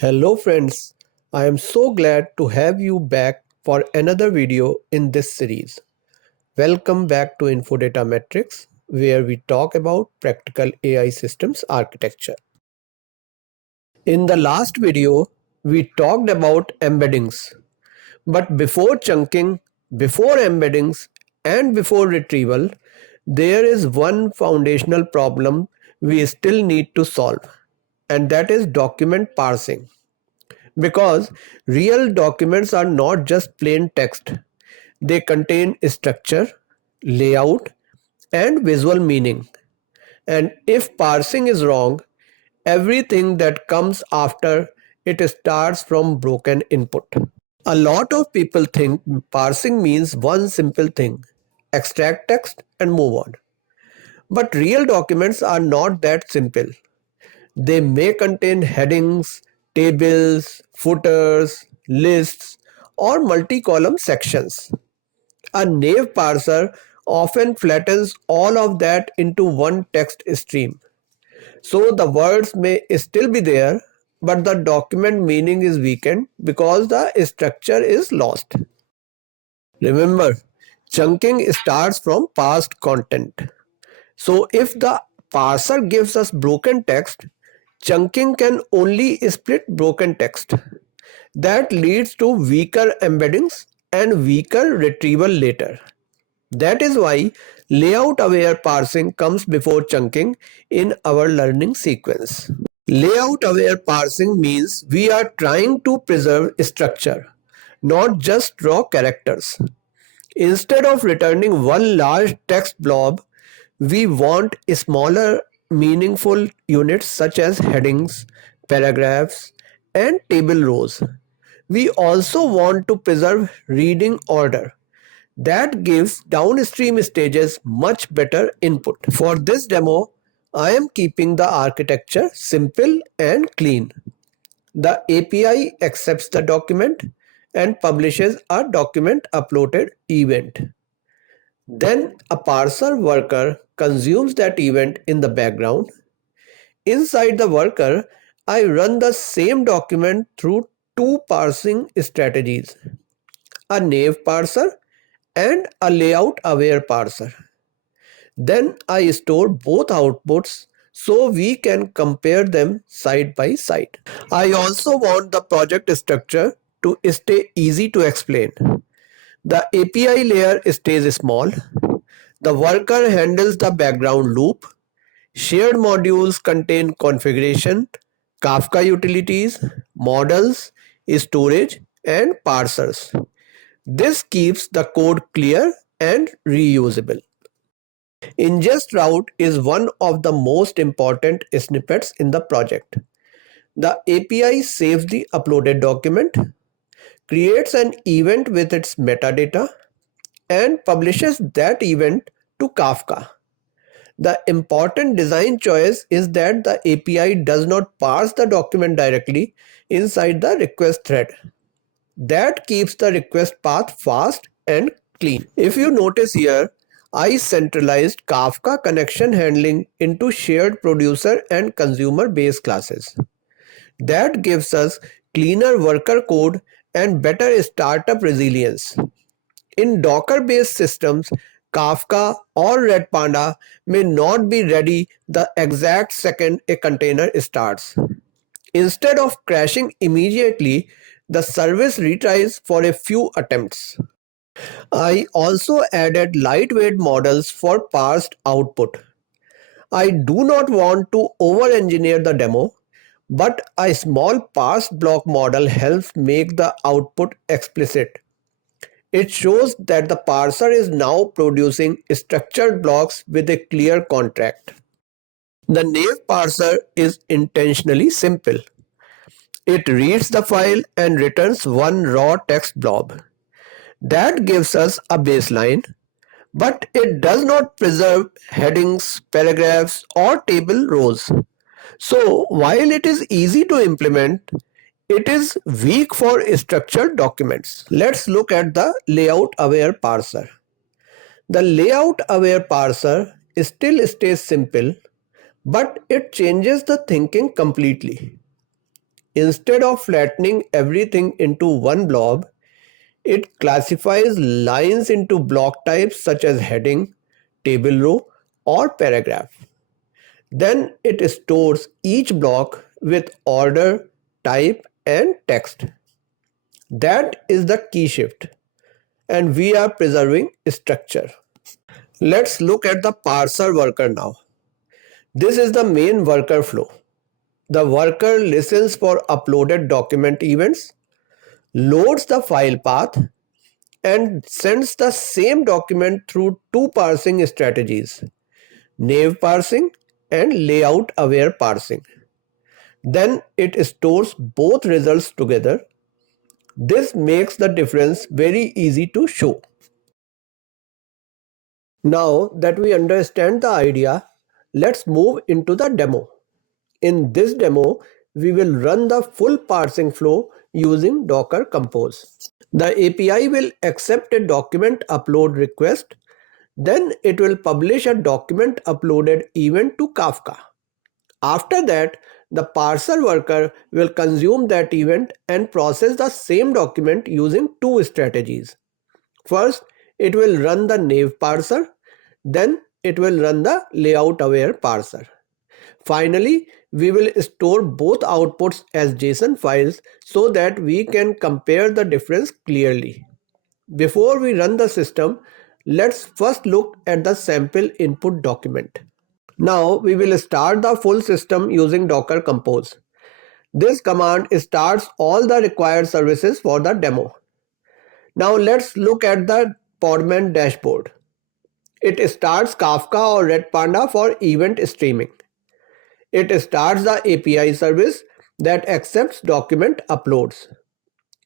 Hello friends, I am so glad to have you back for another video in this series. Welcome back to Infodatamatrix, where we talk about practical AI systems architecture. In the last video, we talked about embeddings, but before chunking, before embeddings, and before retrieval, there is one foundational problem we still need to solve, and that is document parsing. Because real documents are not just plain text, they contain structure, layout, and visual meaning. And if parsing is wrong, everything that comes after it starts from broken input. A lot of people think parsing means one simple thing: extract text and move on. But real documents are not that simple. They may contain headings, tables, footers, lists, or multi-column sections. A naive parser often flattens all of that into one text stream. So the words may still be there, but the document meaning is weakened because the structure is lost. Remember, chunking starts from parsed content. So if the parser gives us broken text, chunking can only split broken text. That leads to weaker embeddings and weaker retrieval later. That is why layout-aware parsing comes before chunking in our learning sequence. Layout-aware parsing means we are trying to preserve structure, not just raw characters. Instead of returning one large text blob, we want smaller, meaningful units such as headings, paragraphs, and table rows. We also want to preserve reading order. That gives downstream stages much better input. For this demo, I am keeping the architecture simple and clean. The API accepts the document and publishes a document uploaded event. Then a parser worker consumes that event in the background. Inside the worker, I run the same document through two parsing strategies: a naive parser and a layout aware parser. Then I store both outputs so we can compare them side by side. I also want the project structure to stay easy to explain. The API layer stays small. The worker handles the background loop. Shared modules contain configuration, Kafka utilities, models, storage, and parsers. This keeps the code clear and reusable. Ingest route is one of the most important snippets in the project. The API saves the uploaded document, creates an event with its metadata, and publishes that event to Kafka. The important design choice is that the API does not parse the document directly inside the request thread. That keeps the request path fast and clean. If you notice here, I centralized Kafka connection handling into shared producer and consumer base classes. That gives us cleaner worker code and better startup resilience. In Docker-based systems, Kafka or Redpanda may not be ready the exact second a container starts. Instead of crashing immediately, the service retries for a few attempts. I also added lightweight models for parsed output. I do not want to over-engineer the demo, but a small parsed block model helps make the output explicit. It shows that the parser is now producing structured blocks with a clear contract. The naive parser is intentionally simple. It reads the file and returns one raw text blob. That gives us a baseline, but it does not preserve headings, paragraphs, or table rows. So while it is easy to implement, it is weak for structured documents. Let's look at the layout-aware parser. The layout-aware parser still stays simple, but it changes the thinking completely. Instead of flattening everything into one blob, it classifies lines into block types such as heading, table row, or paragraph. Then it stores each block with order, type, and text. That is the key shift, and we are preserving structure. Let's look at the parser worker now. This is the main worker flow. The worker listens for uploaded document events, loads the file path, and sends the same document through two parsing strategies, naive parsing and layout aware parsing. Then it stores both results together. This makes the difference very easy to show. Now that we understand the idea, let's move into the demo. In this demo, we will run the full parsing flow using Docker Compose. The API will accept a document upload request. Then it will publish a document uploaded event to Kafka. After that, the parser worker will consume that event and process the same document using two strategies. First, it will run the naive parser. Then it will run the layout aware parser. Finally, we will store both outputs as JSON files so that we can compare the difference clearly. Before we run the system, let's first look at the sample input document. Now we will start the full system using Docker Compose. This command starts all the required services for the demo. Now let's look at the Podman dashboard. It starts Kafka or Red Panda for event streaming. It starts the API service that accepts document uploads.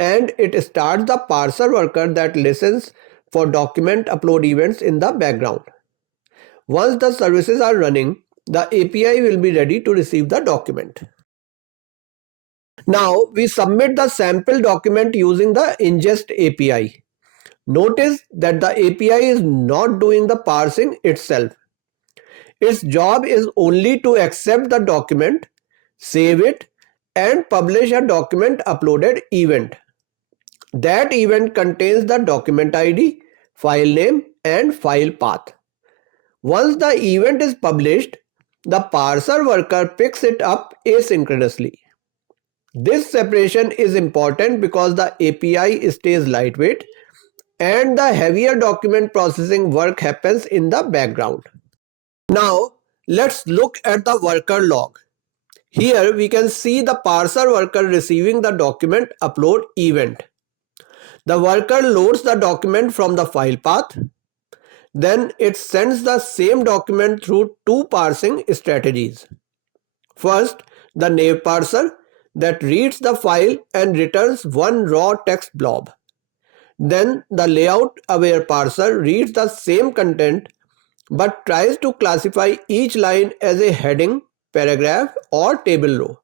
And it starts the parser worker that listens for document upload events in the background. Once the services are running, the API will be ready to receive the document. Now we submit the sample document using the ingest API. Notice that the API is not doing the parsing itself. Its job is only to accept the document, save it, and publish a document uploaded event. That event contains the document ID, file name, and file path. Once the event is published, the parser worker picks it up asynchronously. This separation is important because the API stays lightweight and the heavier document processing work happens in the background. Now let's look at the worker log. Here we can see the parser worker receiving the document upload event. The worker loads the document from the file path. Then it sends the same document through two parsing strategies. First, the naive parser that reads the file and returns one raw text blob. Then the layout aware parser reads the same content but tries to classify each line as a heading, paragraph, or table row.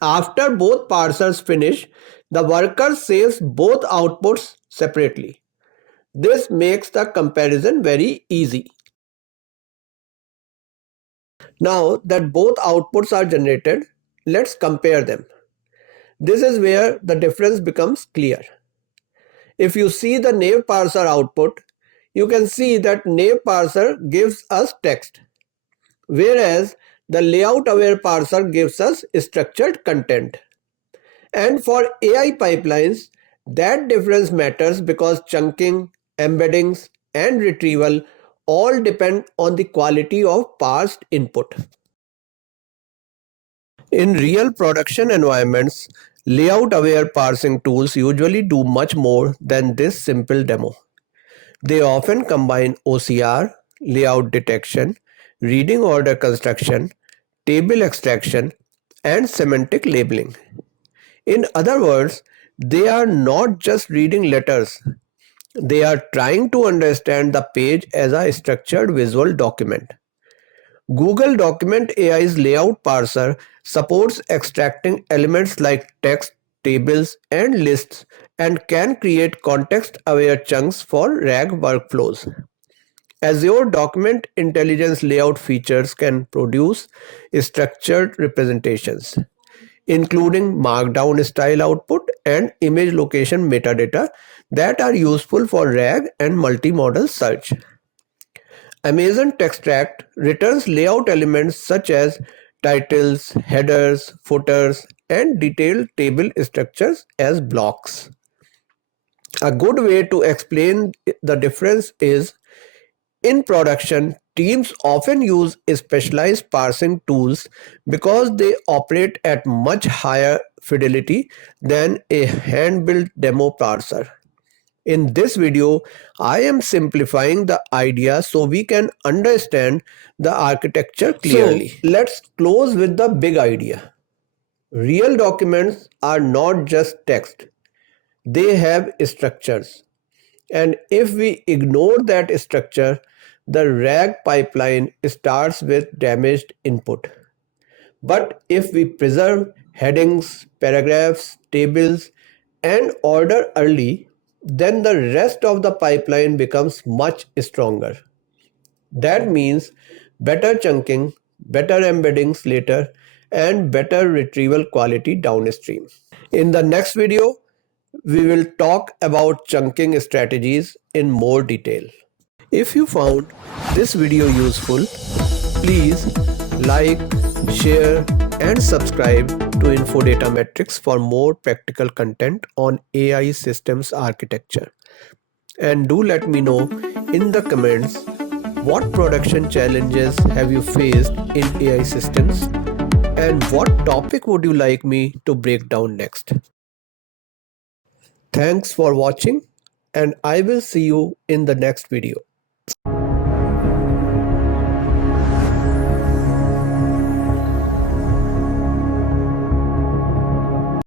After both parsers finish, the worker saves both outputs separately. This makes the comparison very easy. Now that both outputs are generated, let's compare them. This is where the difference becomes clear. If you see the naive parser output, you can see that naive parser gives us text, whereas the layout aware parser gives us structured content. And for AI pipelines, that difference matters because chunking, embeddings, and retrieval all depend on the quality of parsed input. In real production environments, layout-aware parsing tools usually do much more than this simple demo. They often combine OCR, layout detection, reading order construction, table extraction, and semantic labeling. In other words, they are not just reading letters. They are trying to understand the page as a structured visual document. Google Document AI's layout parser supports extracting elements like text, tables, and lists and can create context-aware chunks for RAG workflows. Azure Document Intelligence layout features can produce structured representations. including markdown style output and image location metadata that are useful for RAG and multimodal search. Amazon Textract returns layout elements such as titles, headers, footers, and detailed table structures as blocks. A good way to explain the difference is in production, teams often use specialized parsing tools because they operate at much higher fidelity than a hand-built demo parser. In this video, I am simplifying the idea so we can understand the architecture clearly. So, let's close with the big idea. Real documents are not just text, they have structures. And if we ignore that structure, the RAG pipeline starts with damaged input. But if we preserve headings, paragraphs, tables, and order early, then the rest of the pipeline becomes much stronger. That means better chunking, better embeddings later, and better retrieval quality downstream. In the next video, we will talk about chunking strategies in more detail. If you found this video useful, please like, share, and subscribe to Infodatamatrix for more practical content on AI systems architecture. And do let me know in the comments what production challenges have you faced in AI systems and what topic would you like me to break down next. Thanks for watching, and I will see you in the next video.